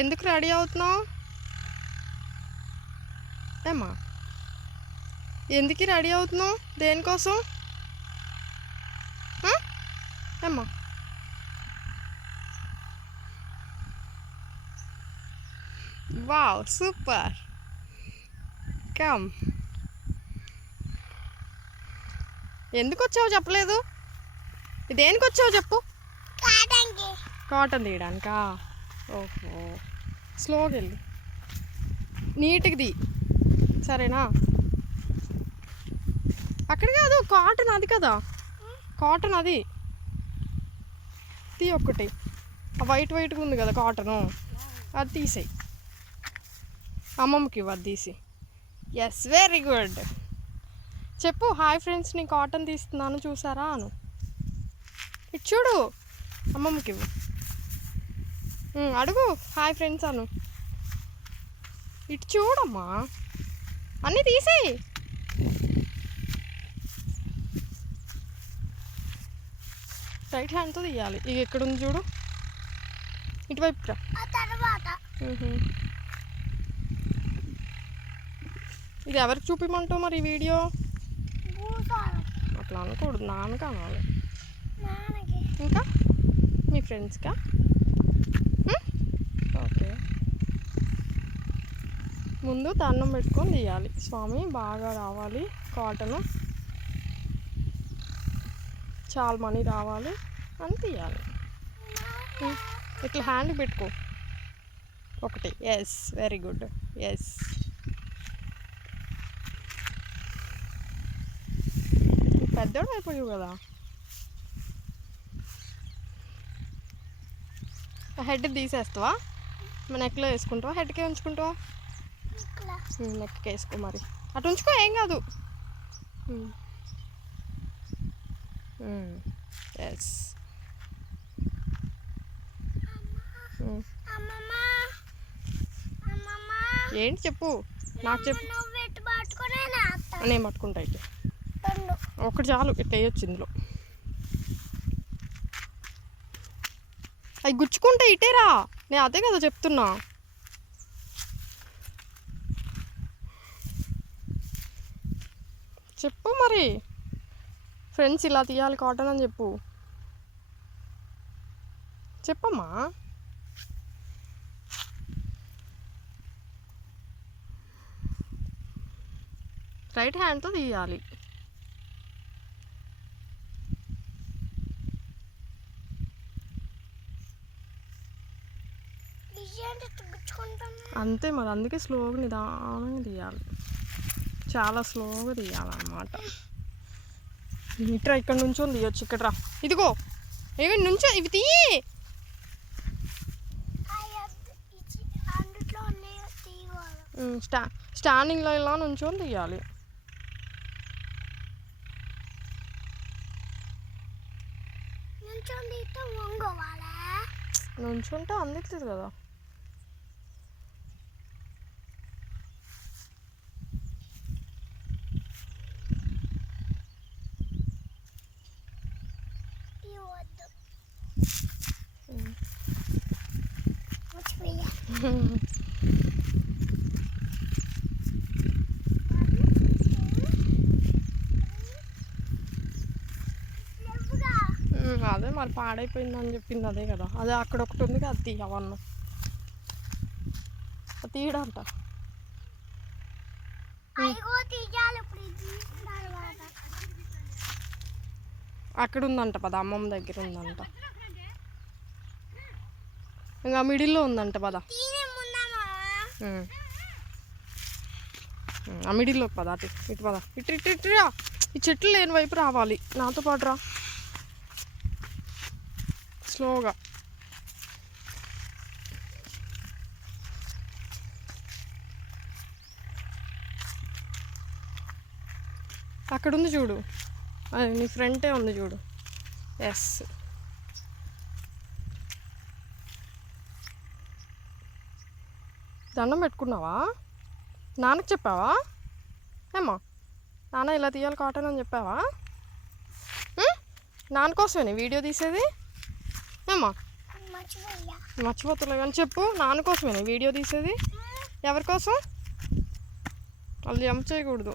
ఎందుకు రెడీ అవుతున్నావు ఏమ్మా? ఎందుకు రెడీ అవుతున్నావు? దేనికోసం ఏమ్మా? Wow, super. కమ్. ఎందుకు వచ్చావు చెప్పలేదు? దేనికి వచ్చావు చెప్పు. కాటన్ తీయడానికా? ఓహో, స్లోగా వెళ్ళి నీట్గా తీ, సరేనా? అక్కడ కాదు, కాటన్ అది కదా, కాటన్ అది తీ ఒక్కటి. వైట్ వైట్గా ఉంది కదా కాటను, అది తీసేయి. అమ్మమ్మకి ఇవ్వు అది తీసి. Yes, very good. చెప్పు, హాయ్ ఫ్రెండ్స్, నేను కాటన్ తీస్తున్నాను చూసారా అను. ఇటు చూడు, అమ్మమ్మకి ఇవ్వు. అడుగు, హాయ్ ఫ్రెండ్స్ అను. ఇటు చూడమ్మా, అన్నీ తీసేయి. రైట్ హ్యాండ్తో తీయాలి. ఇక ఎక్కడుంది చూడు, ఇటువైపు రా. ఇది ఎవరికి చూపిమంటావు మరి ఈ వీడియో? అట్లా అనకూడదు, నాన్నకి అనాలి. ఇంకా మీ ఫ్రెండ్స్కా? ఓకే, ముందు దండం పెట్టుకొని తీయాలి. స్వామి బాగా రావాలి, కాటను చాలా మనీ రావాలి అని తీయాలి. ఇట్లా హ్యాండ్ పెట్టుకో ఒకటి. Yes, very good. ఎస్, పెద్దోడు అయిపోయావు కదా. హెడ్ తీసేస్తావా? నెక్లో వేసుకుంటావా, హెడ్కే ఉంచుకుంటావా? నెక్కి వేసుకో మరి, అటు ఉంచుకో, ఏం కాదు. ఎస్. ఏంటి చెప్పు, నాకు చెప్పు. నేను పట్టుకుంటా. అయితే ఒకటి చాలు, ఇట్లా వేయచ్చు ఇందులో. అవి గుచ్చుకుంటా, ఇటేరా. నేను అదే కదా చెప్తున్నా. చెప్పు మరి, ఫ్రెండ్స్ ఇలా తీయాలి కాటన్ అని చెప్పు. చెప్పమ్మా. రైట్ హ్యాండ్తో తీయాలి. అంతే మరి, అందుకే స్లోగా నిదానంగా తీయాలి, చాలా స్లోగా తీయాలన్నమాట. ఇట్రా, ఇక్కడ నుంచో తీయొచ్చు. ఇక్కడ రా, ఇదిగో ఇవి నుంచో, ఇవి తీయి. స్టాండింగ్లో ఇలా నుంచొని తీయాలి. నుంచుంటే అందుతుంది కదా. అదే మరి, పాడైపోయిందని చెప్పింది అదే కదా. అదే అక్కడ ఒకటి ఉంది కదా, అది తీయవన్న, అది తీయడంట. అక్కడ ఉందంట పద, అమ్మమ్మ దగ్గర ఉందంట. ఇంకా మిడిల్లో ఉందంట పద. ఆ మిడిల్లోకి పద, అటు ఇటు పద. ఇటు ఇటు ఇటురా, ఈ చెట్లు లేని వైపు రావాలి, నాతో పాటు రా స్లోగా. అక్కడ ఉంది చూడు, అది నీ ఫ్రంటే ఉంది చూడు. ఎస్, దండం పెట్టుకున్నావా? నాన్నకు చెప్పావా ఏమ్మా? నాన్న ఇలా తీయాలి కాటన్ అని చెప్పావా? నాన్న కోసమే వీడియో తీసేది ఏమ్మా? మర్చిపోతులే కానీ చెప్పు. నాన్న కోసమేనా వీడియో తీసేది? ఎవరి కోసం? వాళ్ళు జంప్ చేయకూడదు.